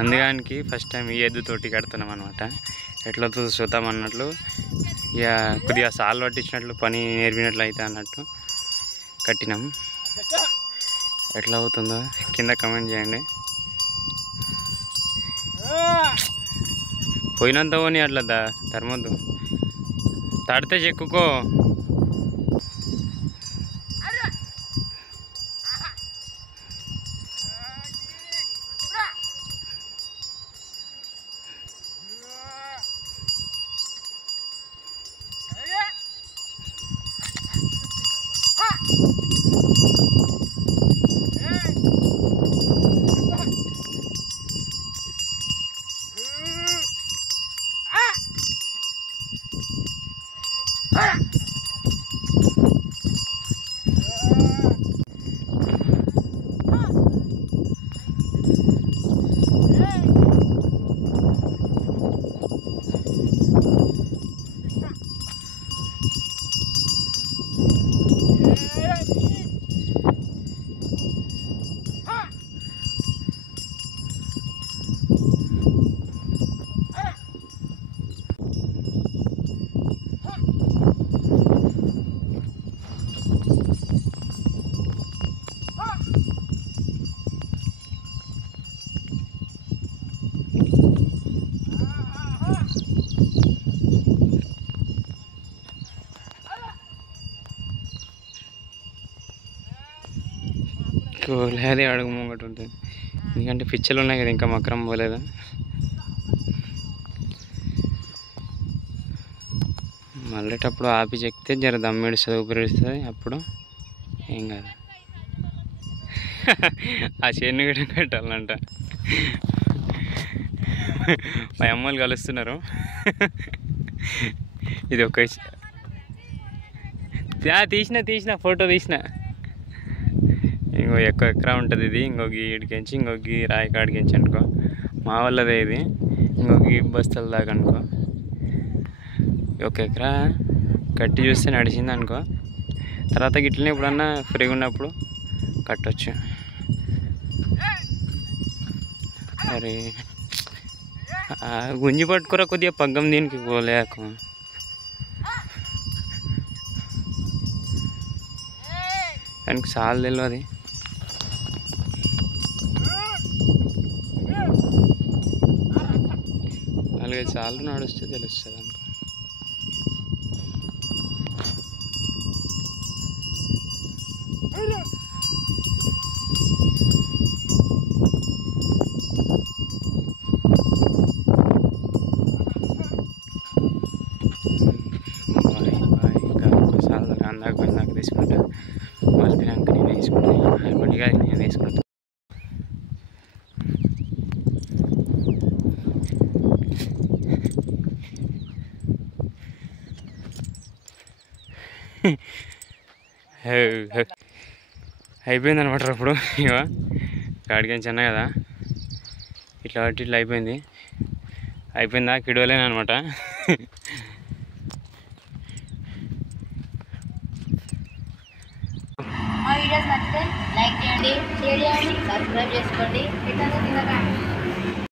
అందుగానికి first time ఈ ఎద్దుతోటి కడుతున్నాం అనమాట. ఎట్లా చూద్దాం అన్నట్లు, ఇక కొద్దిగా సాల్ పట్టించినట్లు పని నేర్పినట్లు అయితే అన్నట్టు కట్టినాం. ఎట్లా అవుతుందో కింద కమెంట్ చేయండి. పోయినంత పోనీ అట్లా ధర్మద్దు, తడితే చెక్కుకో. కోలేదే అడుగు ముంగట ఉంటుంది, ఎందుకంటే పిచ్చలు ఉన్నాయి కదా, ఇంకా మకరం పోలేదు. మళ్ళేటప్పుడు ఆపి చెక్తే జర దమ్మిడుస్తుంది, ఊపిరిస్తుంది, అప్పుడు ఏం కాదు. ఆ చేను కూడా కట్టాలంట. మా అమ్మలు కలుస్తున్నారు. ఇది ఒక తీసిన ఫోటో తీసిన. ఇంకో ఎక్కువ ఎకరా ఉంటుంది ఇది. ఇంకొక ఈడికించి ఇంకొక రాయి కాడికించి అనుకో, మా వాళ్ళదే ఇది. ఇంకొక బస్తల దాకా అనుకో, ఒక ఎకరా కట్టి చూస్తే నడిచింది అనుకో. తర్వాత గిట్లనే ఎప్పుడన్నా ఫ్రీగా ఉన్నప్పుడు కట్టొచ్చు. మరి గుంజి పట్టుకురా కొద్దిగా పగ్గం, దీనికి పోలేక దానికి సాల్ తెలియదు. 4-5 సార్లు నడుస్తే తెలుస్తుంది అనుకో. ఇంకా ఒకసారి అందాక తీసుకుంటా, మళ్ళీ తినాక నేను వేసుకుంటాను. పండుగ నేను వేసుకుంటాను. అయిపోయింది అనమాట. అప్పుడు ఇక కాడికి చిన్న కదా, ఇట్లా అయిపోయింది. అయిపోయిందా కిడవలేను అనమాట. మా వీడియోస్ నచ్చితే లైక్ చేయండి, షేర్ చేయండి, సబ్స్క్రైబ్ చేసుకోండి.